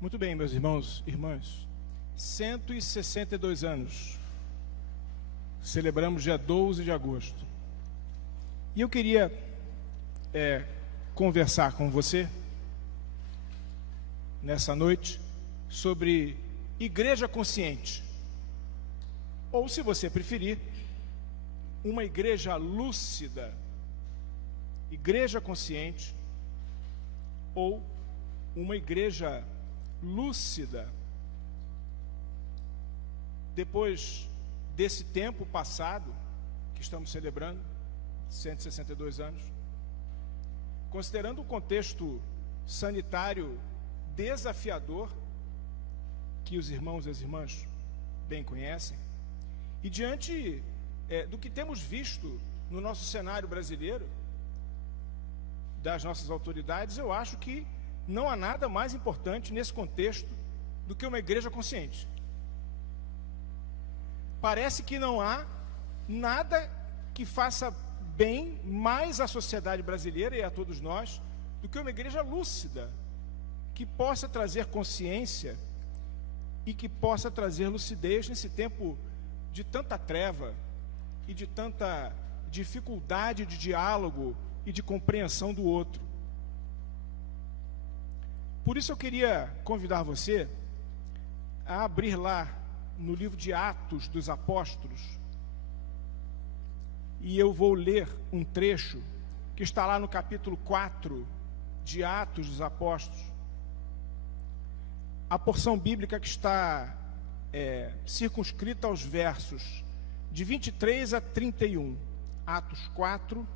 Muito bem, meus irmãos e irmãs, 162 anos, celebramos dia 12 de agosto, e eu queria conversar com você, nessa noite, sobre igreja consciente, ou se você preferir, uma igreja lúcida, igreja consciente, ou uma igreja lúcida. Depois desse tempo passado, que estamos celebrando, 162 anos, considerando o contexto sanitário desafiador, que os irmãos e as irmãs bem conhecem, e diante do que temos visto no nosso cenário brasileiro, das nossas autoridades, eu acho que não há nada mais importante nesse contexto do que uma igreja consciente. Parece que não há nada que faça bem mais à sociedade brasileira e a todos nós do que uma igreja lúcida, que possa trazer consciência e que possa trazer lucidez nesse tempo de tanta treva e de tanta dificuldade de diálogo e de compreensão do outro. Por isso eu queria convidar você a abrir lá no livro de Atos dos Apóstolos, e eu vou ler um trecho que está lá no capítulo 4 de Atos dos Apóstolos, a porção bíblica que está circunscrita aos versos de 23 a 31, Atos 4,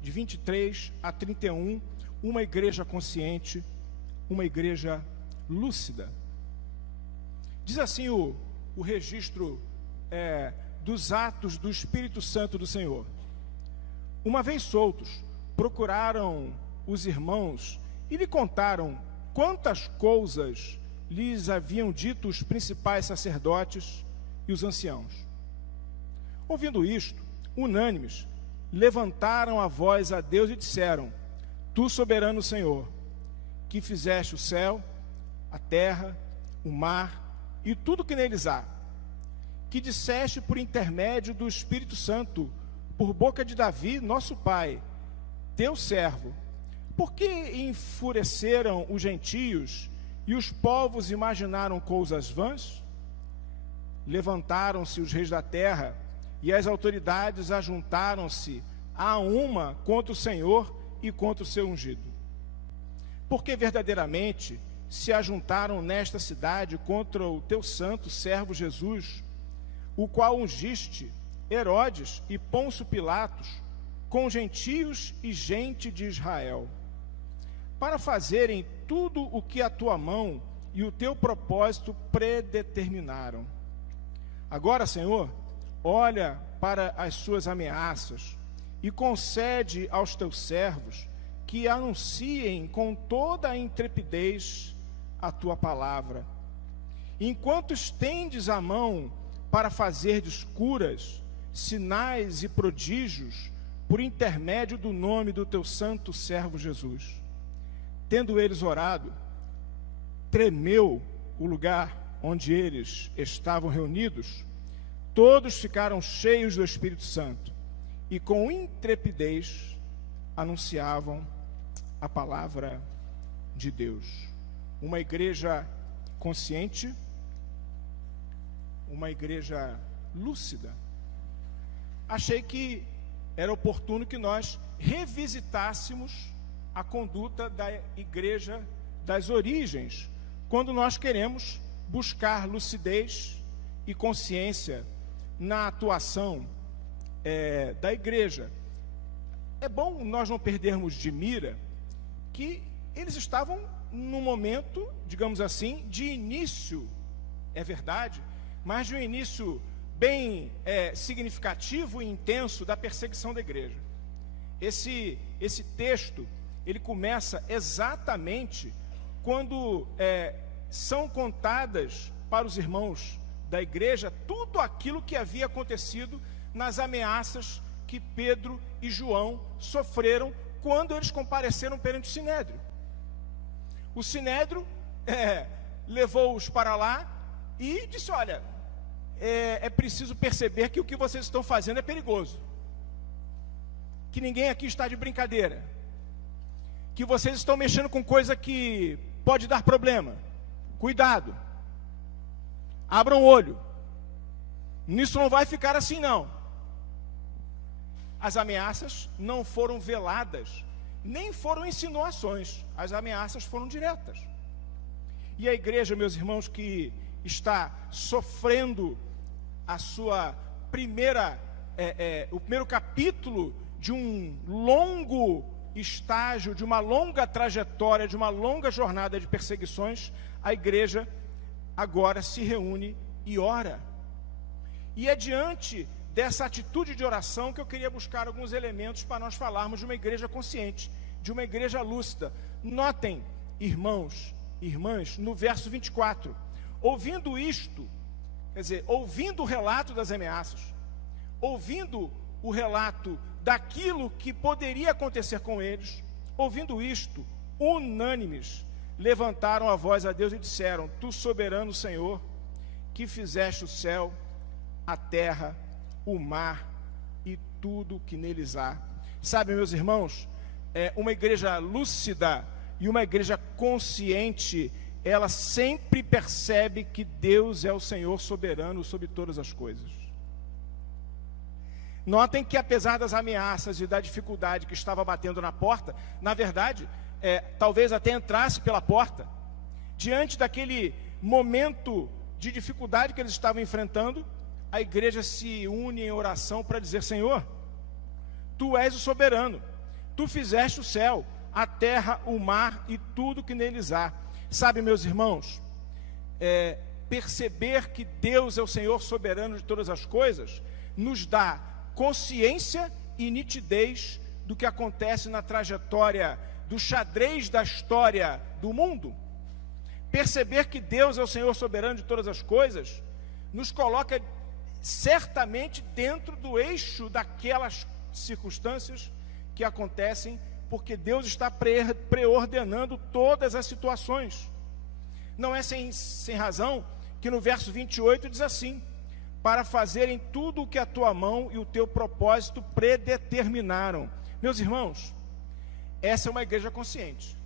de 23 a 31, uma igreja consciente, uma igreja lúcida. Diz assim o registro dos atos do Espírito Santo do Senhor. Uma vez soltos, procuraram os irmãos e lhe contaram quantas coisas lhes haviam dito os principais sacerdotes e os anciãos. Ouvindo isto, unânimes, levantaram a voz a Deus e disseram: Tu, soberano Senhor, que fizeste o céu, a terra, o mar e tudo que neles há, que disseste por intermédio do Espírito Santo, por boca de Davi, nosso pai, teu servo, por que enfureceram os gentios e os povos imaginaram coisas vãs? Levantaram-se os reis da terra e as autoridades ajuntaram-se a uma contra o Senhor e contra o seu ungido. Porque verdadeiramente se ajuntaram nesta cidade contra o teu santo servo Jesus, o qual ungiste Herodes e Pôncio Pilatos, com gentios e gente de Israel, para fazerem tudo o que a tua mão e o teu propósito predeterminaram. Agora, Senhor, olha para as suas ameaças e concede aos teus servos que anunciem com toda a intrepidez a tua palavra. Enquanto estendes a mão para fazerdes curas, sinais e prodígios por intermédio do nome do teu santo servo Jesus. Tendo eles orado, tremeu o lugar onde eles estavam reunidos, todos ficaram cheios do Espírito Santo e com intrepidez anunciavam a palavra de Deus. Uma igreja consciente, uma igreja lúcida. Achei que era oportuno que nós revisitássemos a conduta da igreja das origens, quando nós queremos buscar lucidez e consciência na atuação da igreja. É bom nós não perdermos de mira que eles estavam num momento, digamos assim, de início, é verdade, mas de um início bem significativo e intenso da perseguição da igreja. Esse texto, ele começa exatamente quando são contadas para os irmãos da igreja tudo aquilo que havia acontecido nas ameaças que Pedro e João sofreram quando eles compareceram perante o Sinédrio. O Sinédrio levou-os para lá e disse: olha, é preciso perceber que o que vocês estão fazendo é perigoso, que ninguém aqui está de brincadeira, que vocês estão mexendo com coisa que pode dar problema. Cuidado, abram o olho, nisso não vai ficar assim não. As ameaças não foram veladas, nem foram insinuações, as ameaças foram diretas. E a igreja, meus irmãos, que está sofrendo a sua o primeiro capítulo de um longo estágio, de uma longa trajetória, de uma longa jornada de perseguições, a igreja agora se reúne e ora. E é diante dessa atitude de oração que eu queria buscar alguns elementos para nós falarmos de uma igreja consciente, de uma igreja lúcida. Notem, irmãos e irmãs, no verso 24, ouvindo isto, quer dizer, ouvindo o relato das ameaças, ouvindo o relato daquilo que poderia acontecer com eles, ouvindo isto, unânimes, levantaram a voz a Deus e disseram: Tu, soberano Senhor, que fizeste o céu, a terra, o mar e tudo o que neles há. Sabe, meus irmãos, uma igreja lúcida e uma igreja consciente, ela sempre percebe que Deus é o Senhor soberano sobre todas as coisas. Notem que apesar das ameaças e da dificuldade que estava batendo na porta, na verdade, talvez até entrasse pela porta, diante daquele momento de dificuldade que eles estavam enfrentando, a igreja se une em oração para dizer: Senhor, Tu és o soberano, Tu fizeste o céu, a terra, o mar e tudo que neles há. Sabe, meus irmãos, perceber que Deus é o Senhor soberano de todas as coisas, nos dá consciência e nitidez do que acontece na trajetória do xadrez da história do mundo. Perceber que Deus é o Senhor soberano de todas as coisas nos coloca certamente dentro do eixo daquelas circunstâncias que acontecem, porque Deus está preordenando todas as situações. Não é sem razão que no verso 28 diz assim: para fazerem tudo o que a tua mão e o teu propósito predeterminaram. Meus irmãos, essa é uma igreja consciente,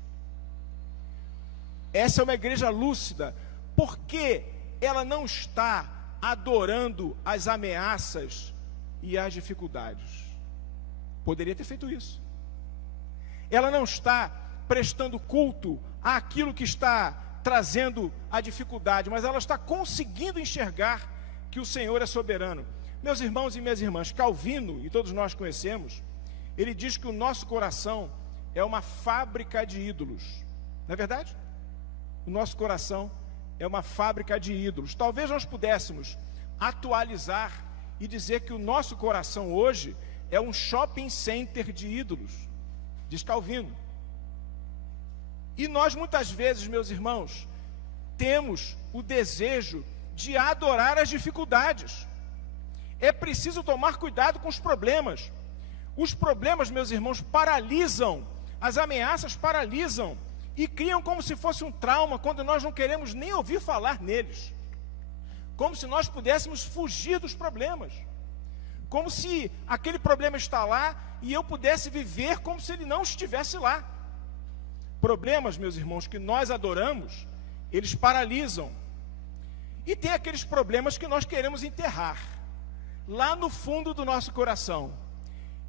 essa é uma igreja lúcida, porque ela não está adorando as ameaças e as dificuldades. Poderia ter feito isso. Ela não está prestando culto àquilo que está trazendo a dificuldade, mas ela está conseguindo enxergar que o Senhor é soberano. Meus irmãos e minhas irmãs, Calvino, e todos nós conhecemos, ele diz que o nosso coração é uma fábrica de ídolos. Não é verdade? O nosso coração é uma fábrica de ídolos. Talvez nós pudéssemos atualizar e dizer que o nosso coração hoje é um shopping center de ídolos, diz Calvino. E nós muitas vezes, meus irmãos, temos o desejo de adorar as dificuldades. É preciso tomar cuidado com os problemas. Os problemas, meus irmãos, paralisam, as ameaças paralisam e criam como se fosse um trauma, quando nós não queremos nem ouvir falar neles. Como se nós pudéssemos fugir dos problemas. Como se aquele problema está lá e eu pudesse viver como se ele não estivesse lá. Problemas, meus irmãos, que nós adoramos, eles paralisam. E tem aqueles problemas que nós queremos enterrar lá no fundo do nosso coração.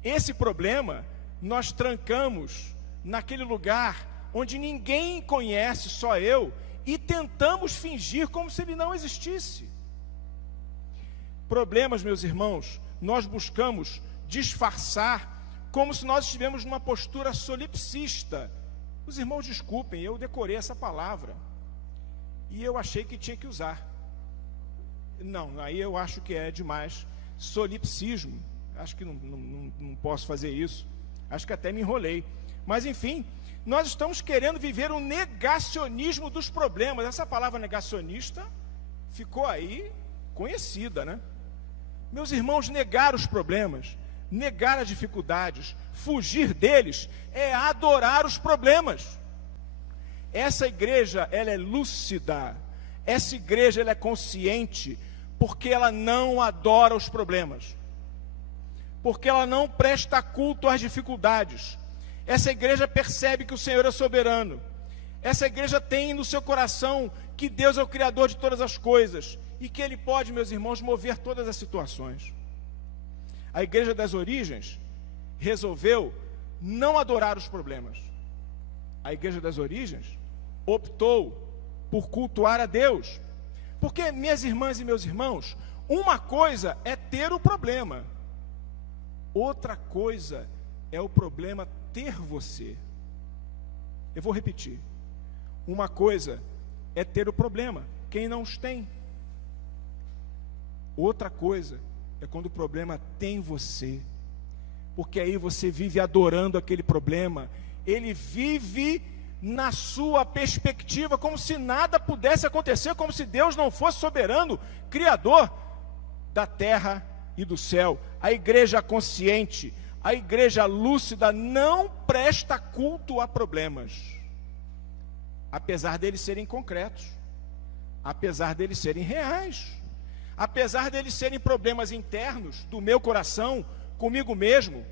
Esse problema nós trancamos naquele lugar onde ninguém conhece, só eu, e tentamos fingir como se ele não existisse. Problemas, meus irmãos, nós buscamos disfarçar como se nós estivéssemos numa postura solipsista. Os irmãos desculpem, eu decorei essa palavra e eu achei que tinha que usar. Não, aí eu acho que é demais. Solipsismo, acho que não posso fazer isso. Acho que até me enrolei. Mas enfim, nós estamos querendo viver um negacionismo dos problemas. Essa palavra negacionista ficou aí conhecida, né? Meus irmãos, negar os problemas, negar as dificuldades, fugir deles, é adorar os problemas. essa igreja, ela é lúcida, essa igreja, ela é consciente, porque ela não adora os problemas, porque ela não presta culto às dificuldades. Essa igreja percebe que o Senhor é soberano. Essa igreja tem no seu coração que Deus é o Criador de todas as coisas e que Ele pode, meus irmãos, mover todas as situações. A igreja das origens resolveu não adorar os problemas. A igreja das origens optou por cultuar a Deus. Porque, minhas irmãs e meus irmãos, uma coisa é ter o problema, outra coisa é o problema ter você. Eu vou repetir. Uma coisa é ter o problema, quem não os tem. Outra coisa é quando o problema tem você, porque aí você vive adorando aquele problema, ele vive na sua perspectiva, como se nada pudesse acontecer, como se Deus não fosse soberano, criador da terra e do céu. A igreja consciente, a igreja lúcida não presta culto a problemas, apesar deles serem concretos, apesar deles serem reais, apesar deles serem problemas internos do meu coração, comigo mesmo,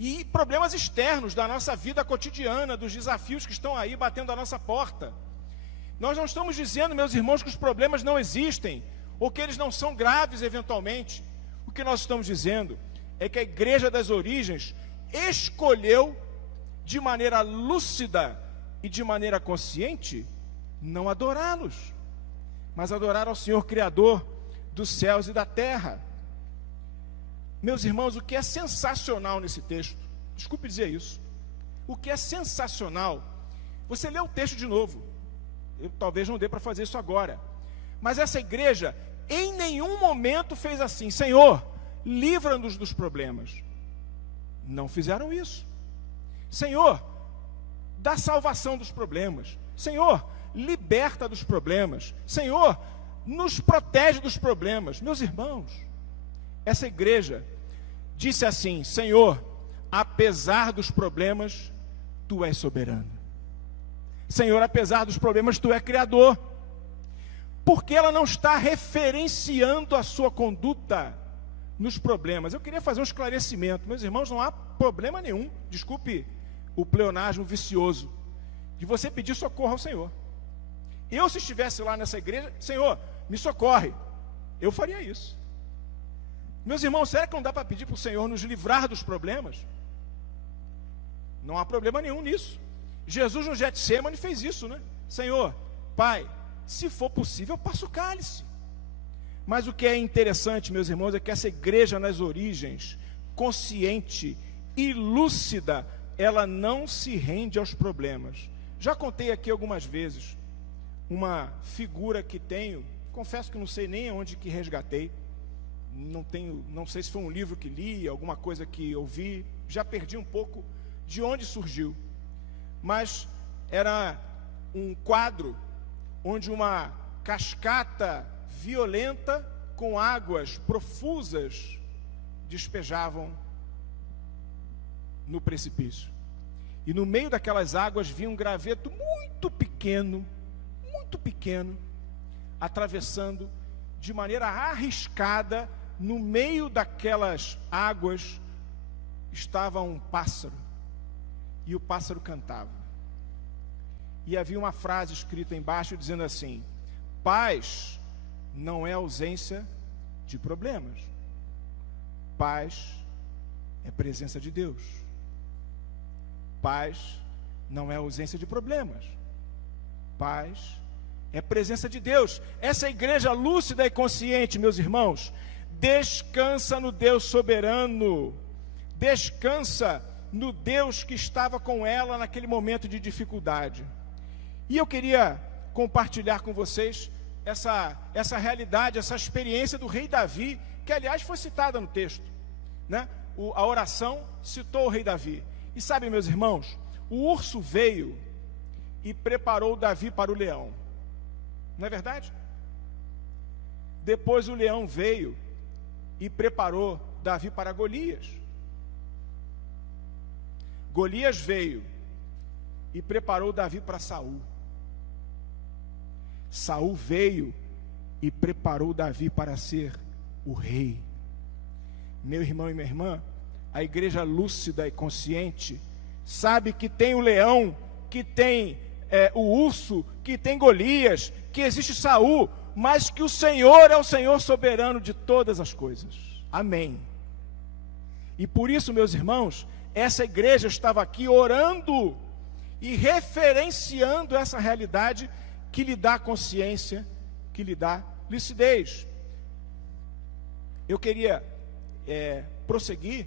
e problemas externos da nossa vida cotidiana, dos desafios que estão aí batendo a nossa porta. Nós não estamos dizendo, meus irmãos, que os problemas não existem, ou que eles não são graves eventualmente. O que nós estamos dizendo é que a igreja das origens escolheu, de maneira lúcida e de maneira consciente, não adorá-los, mas adorar ao Senhor Criador dos céus e da terra. Meus irmãos, o que é sensacional nesse texto, desculpe dizer isso, o que é sensacional, você lê o texto de novo, eu talvez não dê para fazer isso agora, mas essa igreja em nenhum momento fez assim: Senhor, livra-nos dos problemas. Não fizeram isso. Senhor, dá salvação dos problemas. Senhor, liberta dos problemas. Senhor, nos protege dos problemas. Meus irmãos, essa igreja disse assim: Senhor, apesar dos problemas, Tu és soberano. Senhor, apesar dos problemas, Tu és criador. Porque ela não está referenciando a sua conduta nos problemas. Eu queria fazer um esclarecimento. Meus irmãos, não há problema nenhum, desculpe o pleonasmo vicioso, de você pedir socorro ao Senhor. Eu, se estivesse lá nessa igreja, Senhor, me socorre, eu faria isso. Meus irmãos, será que não dá para pedir para o Senhor nos livrar dos problemas? Não há problema nenhum nisso. Jesus no Getsemane fez isso, né? Senhor, Pai, se for possível, eu passo o cálice. Mas o que é interessante, meus irmãos, é que essa igreja nas origens, consciente e lúcida, ela não se rende aos problemas. Já contei aqui algumas vezes uma figura que tenho, confesso que não sei nem onde que resgatei, não sei se foi um livro que li, alguma coisa que ouvi, já perdi um pouco de onde surgiu, mas era um quadro onde uma cascata violenta com águas profusas despejavam no precipício, e no meio daquelas águas vinha um graveto muito pequeno, atravessando de maneira arriscada. No meio daquelas águas estava um pássaro, e o pássaro cantava, e havia uma frase escrita embaixo dizendo assim: paz não é ausência de problemas, paz é presença de Deus. Paz não é ausência de problemas, paz é presença de Deus. Essa igreja lúcida e consciente, meus irmãos, descansa no Deus soberano, descansa no Deus que estava com ela naquele momento de dificuldade. E eu queria compartilhar com vocês essa realidade, essa experiência do rei Davi, que aliás foi citada no texto, né? A oração citou o rei Davi. E sabe, meus irmãos, o urso veio e preparou Davi para o leão, não é verdade? Depois o leão veio e preparou Davi para Golias. Golias veio e preparou Davi para Saul. Saul veio e preparou Davi para ser o rei. Meu irmão e minha irmã, a igreja lúcida e consciente sabe que tem o leão, que tem o urso, que tem Golias, que existe Saul, mas que o Senhor é o Senhor soberano de todas as coisas. Amém. E por isso, meus irmãos, essa igreja estava aqui orando e referenciando essa realidade que lhe dá consciência, que lhe dá lucidez. Eu queria prosseguir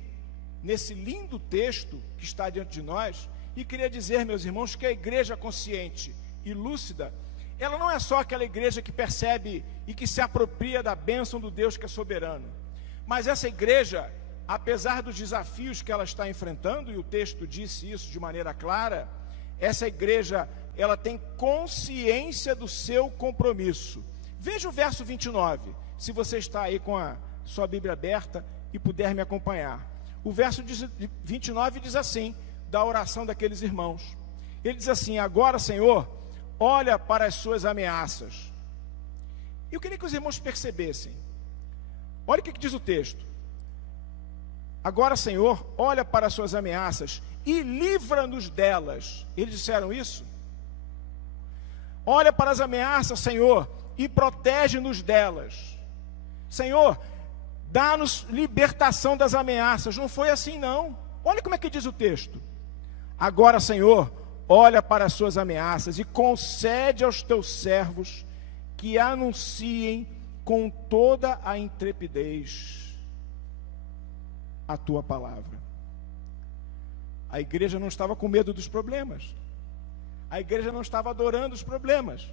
nesse lindo texto que está diante de nós e queria dizer, meus irmãos, que a igreja consciente e lúcida, ela não é só aquela igreja que percebe e que se apropria da bênção do Deus que é soberano, mas essa igreja, apesar dos desafios que ela está enfrentando, e o texto disse isso de maneira clara, essa igreja, ela tem consciência do seu compromisso. Veja o verso 29, se você está aí com a sua Bíblia aberta e puder me acompanhar. O verso 29 diz assim, da oração daqueles irmãos. Ele diz assim: agora, Senhor, olha para as suas ameaças. Eu queria que os irmãos percebessem. Olha o que diz o texto. Agora, Senhor, olha para as suas ameaças e livra-nos delas. Eles disseram isso? Olha para as ameaças, Senhor, e protege-nos delas. Senhor, dá-nos libertação das ameaças. Não foi assim, não. Olha como é que diz o texto. Agora, Senhor, olha para as suas ameaças e concede aos teus servos que anunciem com toda a intrepidez a tua palavra. A igreja não estava com medo dos problemas. A igreja não estava adorando os problemas,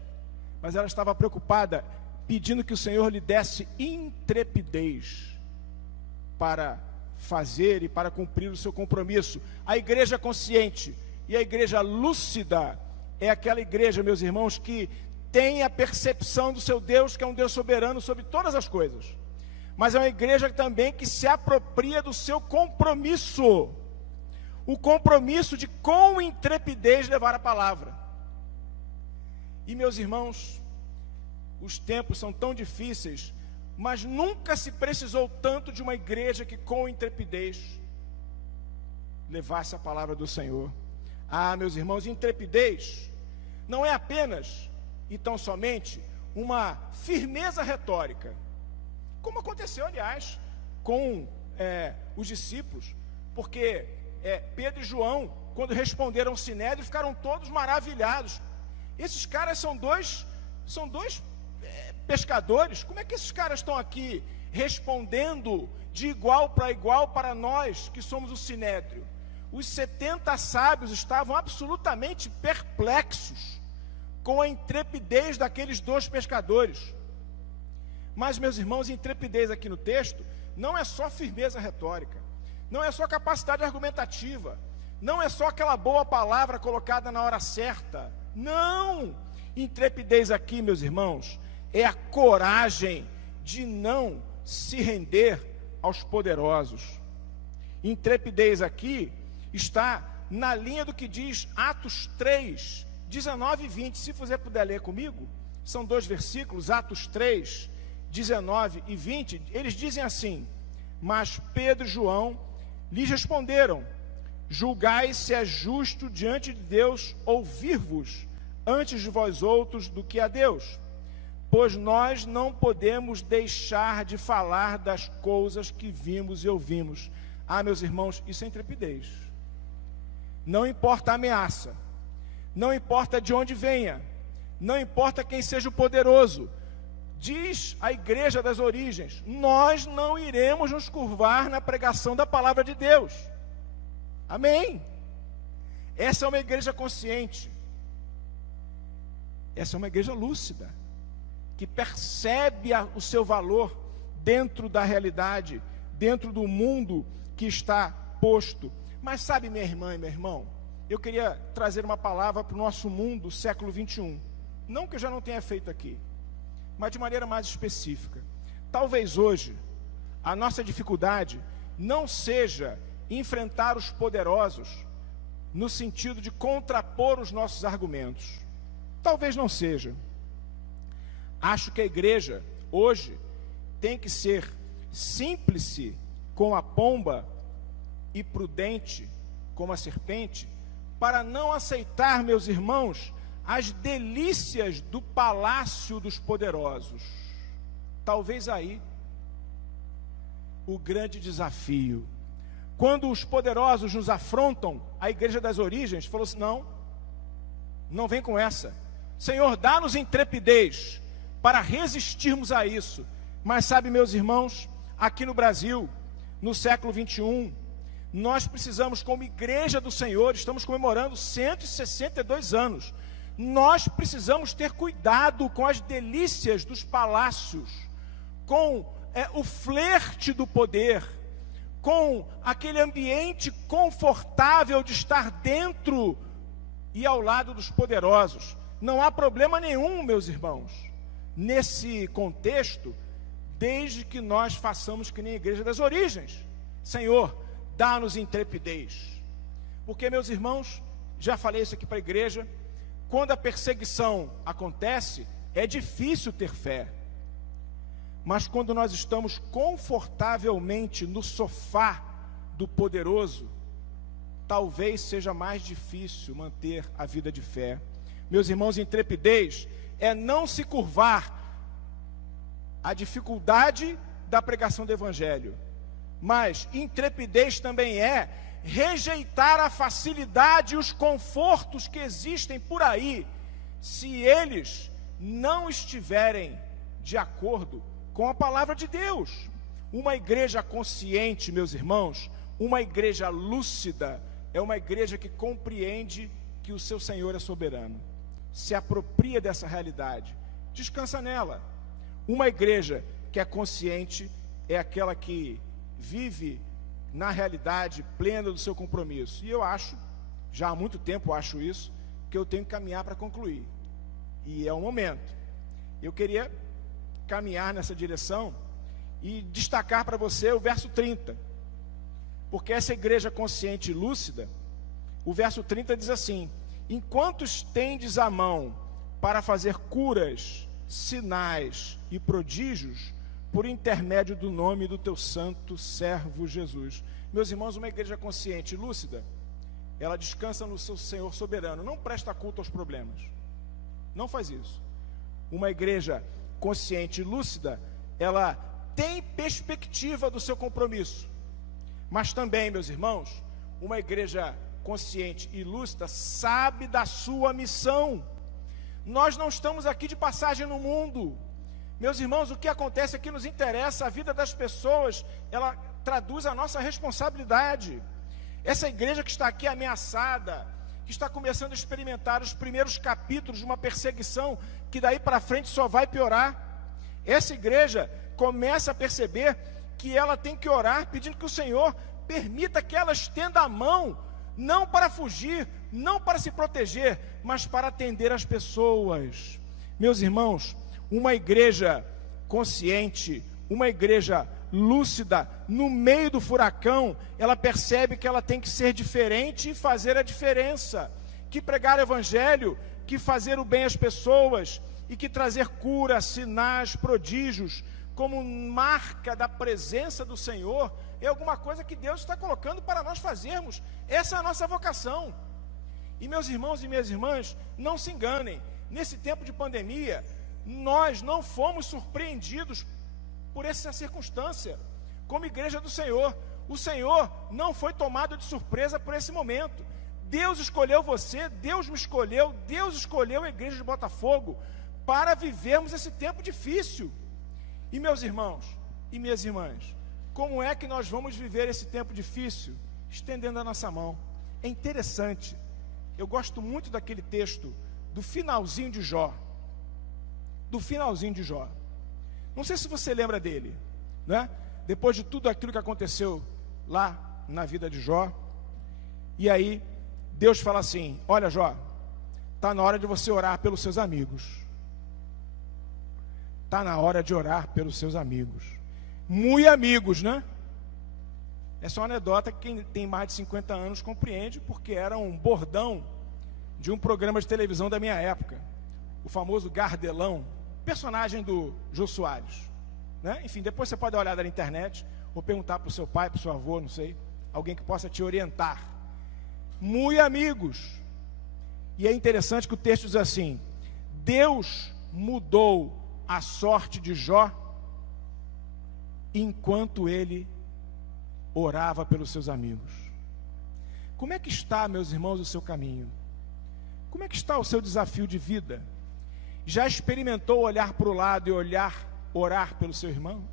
mas ela estava preocupada, pedindo que o Senhor lhe desse intrepidez para fazer e para cumprir o seu compromisso. A igreja consciente e a igreja lúcida é aquela igreja, meus irmãos, que tem a percepção do seu Deus, que é um Deus soberano sobre todas as coisas, mas é uma igreja também que se apropria do seu compromisso, o compromisso de com intrepidez levar a palavra. E, meus irmãos, os tempos são tão difíceis, mas nunca se precisou tanto de uma igreja que com intrepidez levasse a palavra do Senhor. Ah, meus irmãos, intrepidez não é apenas e tão somente uma firmeza retórica, como aconteceu, aliás, com os discípulos, porque Pedro e João, quando responderam ao Sinédrio, ficaram todos maravilhados. Esses caras são dois pescadores. Como é que esses caras estão aqui respondendo de igual para nós que somos o Sinédrio? Os 70 sábios estavam absolutamente perplexos com a intrepidez daqueles dois pescadores. Mas, meus irmãos, intrepidez aqui no texto não é só firmeza retórica, não é só capacidade argumentativa, não é só aquela boa palavra colocada na hora certa. Não! Intrepidez aqui, meus irmãos, é a coragem de não se render aos poderosos. Intrepidez aqui está na linha do que diz Atos 3, 19 e 20. Se você puder ler comigo, são 2 versículos, Atos 3, 19 e 20. Eles dizem assim: mas Pedro e João lhes responderam: julgai se é justo diante de Deus ouvir-vos antes de vós outros do que a Deus, pois nós não podemos deixar de falar das coisas que vimos e ouvimos. Ah, meus irmãos, isso é intrepidez. Não importa a ameaça, não importa de onde venha, não importa quem seja o poderoso, diz a igreja das origens, nós não iremos nos curvar na pregação da palavra de Deus. Amém? Essa é uma igreja consciente, essa é uma igreja lúcida, que percebe o seu valor dentro da realidade, dentro do mundo que está posto. Mas sabe, minha irmã e meu irmão, eu queria trazer uma palavra para o nosso mundo, século 21. Não que eu já não tenha feito aqui, mas de maneira mais específica. Talvez hoje, a nossa dificuldade não seja enfrentar os poderosos no sentido de contrapor os nossos argumentos. Talvez não seja. Acho que a igreja, hoje, tem que ser simples como a pomba e prudente como a serpente, para não aceitar, meus irmãos, as delícias do palácio dos poderosos. Talvez aí o grande desafio. Quando os poderosos nos afrontam, a igreja das origens falou assim: não vem com essa. Senhor, dá-nos intrepidez para resistirmos a isso. Mas sabe, meus irmãos, aqui no Brasil, no século 21, nós precisamos, como igreja do Senhor, estamos comemorando 162 anos, nós precisamos ter cuidado com as delícias dos palácios, com o flerte do poder, com aquele ambiente confortável de estar dentro e ao lado dos poderosos. Não há problema nenhum, meus irmãos, nesse contexto, desde que nós façamos que nem a igreja das origens. Senhor, dá-nos intrepidez. Porque, meus irmãos, já falei isso aqui para a igreja, quando a perseguição acontece, é difícil ter fé. Mas quando nós estamos confortavelmente no sofá do poderoso, talvez seja mais difícil manter a vida de fé. Meus irmãos, intrepidez é não se curvar à dificuldade da pregação do evangelho. Mas intrepidez também é rejeitar a facilidade e os confortos que existem por aí, se eles não estiverem de acordo com a palavra de Deus. Uma igreja consciente, meus irmãos, uma igreja lúcida, é uma igreja que compreende que o seu Senhor é soberano, se apropria dessa realidade, descansa nela. Uma igreja que é consciente é aquela que vive na realidade plena do seu compromisso. E eu acho, já há muito tempo acho isso, que eu tenho que caminhar para concluir. E é o momento. Eu queria caminhar nessa direção e destacar para você o verso 30. Porque essa igreja consciente e lúcida, o verso 30 diz assim: enquanto estendes a mão para fazer curas, sinais e prodígios, por intermédio do nome do teu santo servo Jesus. Meus irmãos, uma igreja consciente e lúcida, ela descansa no seu Senhor soberano, não presta culto aos problemas, não faz isso. Uma igreja consciente e lúcida, ela tem perspectiva do seu compromisso, mas também, meus irmãos, uma igreja consciente e lúcida sabe da sua missão. Nós não estamos aqui de passagem no mundo. Meus irmãos, o que acontece aqui nos interessa, a vida das pessoas, ela traduz a nossa responsabilidade. Essa igreja que está aqui ameaçada, que está começando a experimentar os primeiros capítulos de uma perseguição, que daí para frente só vai piorar. Essa igreja começa a perceber que ela tem que orar, pedindo que o Senhor permita que ela estenda a mão, não para fugir, não para se proteger, mas para atender as pessoas. Meus irmãos, uma igreja consciente, uma igreja lúcida, no meio do furacão, ela percebe que ela tem que ser diferente e fazer a diferença, que pregar o evangelho, que fazer o bem às pessoas, e que trazer cura, sinais, prodígios, como marca da presença do Senhor, é alguma coisa que Deus está colocando para nós fazermos. Essa é a nossa vocação. E meus irmãos e minhas irmãs, não se enganem, nesse tempo de pandemia, nós não fomos surpreendidos por essa circunstância, como igreja do Senhor. O Senhor não foi tomado de surpresa por esse momento. Deus escolheu você, Deus me escolheu, Deus escolheu a igreja de Botafogo para vivermos esse tempo difícil. E meus irmãos e minhas irmãs, como é que nós vamos viver esse tempo difícil? Estendendo a nossa mão. É interessante, eu gosto muito daquele texto do finalzinho de Jó. Do finalzinho de Jó. Não sei se você lembra dele, né? Depois de tudo aquilo que aconteceu lá na vida de Jó, e aí Deus fala assim: olha, Jó, está na hora de você orar pelos seus amigos. Está na hora de orar pelos seus amigos. Muito amigos, né? Essa é uma anedota que quem tem mais de 50 anos compreende, porque era um bordão de um programa de televisão da minha época. O famoso Gardelão, personagem do Jô Soares, né? Enfim, depois você pode dar uma olhada na internet, ou perguntar para o seu pai, para o seu avô, não sei, alguém que possa te orientar. Muito amigos. E é interessante que o texto diz assim: Deus mudou a sorte de Jó enquanto ele orava pelos seus amigos. Como é que está, meus irmãos, o seu caminho? Como é que está o seu desafio de vida? Já experimentou olhar para o lado e orar pelo seu irmão?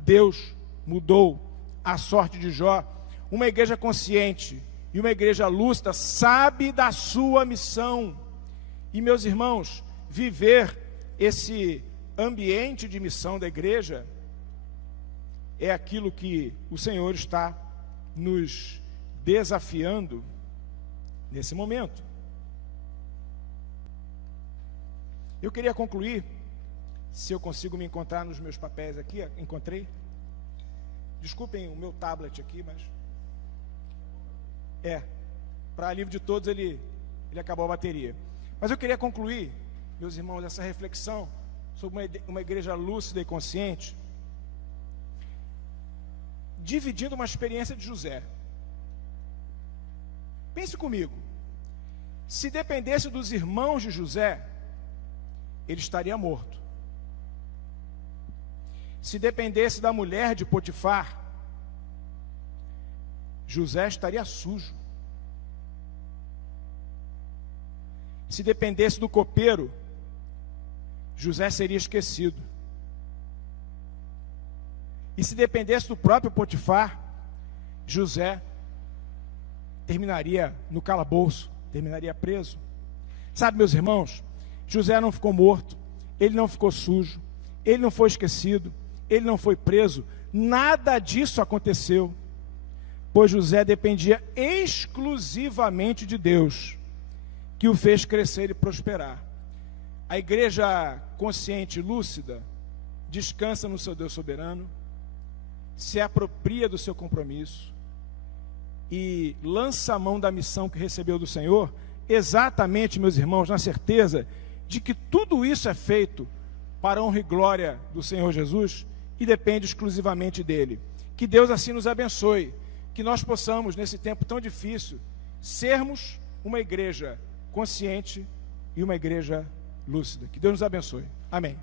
Deus mudou a sorte de Jó. Uma igreja consciente e uma igreja lúcida sabe da sua missão. E, meus irmãos, viver esse ambiente de missão da igreja é aquilo que o Senhor está nos desafiando nesse momento. Eu queria concluir, se eu consigo me encontrar nos meus papéis aqui. Encontrei? Desculpem o meu tablet aqui, mas para alívio de todos ele acabou a bateria. Mas eu queria concluir, meus irmãos, essa reflexão sobre uma igreja lúcida e consciente, dividindo uma experiência de José. Pense comigo, se dependesse dos irmãos de José, ele estaria morto. Se dependesse da mulher de Potifar, José estaria sujo. Se dependesse do copeiro, José seria esquecido. E se dependesse do próprio Potifar, José terminaria no calabouço, terminaria preso. Sabe, meus irmãos, José não ficou morto, ele não ficou sujo, ele não foi esquecido, ele não foi preso, nada disso aconteceu, pois José dependia exclusivamente de Deus, que o fez crescer e prosperar. A igreja consciente e lúcida descansa no seu Deus soberano, se apropria do seu compromisso e lança a mão da missão que recebeu do Senhor, exatamente, meus irmãos, na certeza de que tudo isso é feito para a honra e glória do Senhor Jesus e depende exclusivamente dele. Que Deus assim nos abençoe, que nós possamos, nesse tempo tão difícil, sermos uma igreja consciente e uma igreja lúcida. Que Deus nos abençoe. Amém.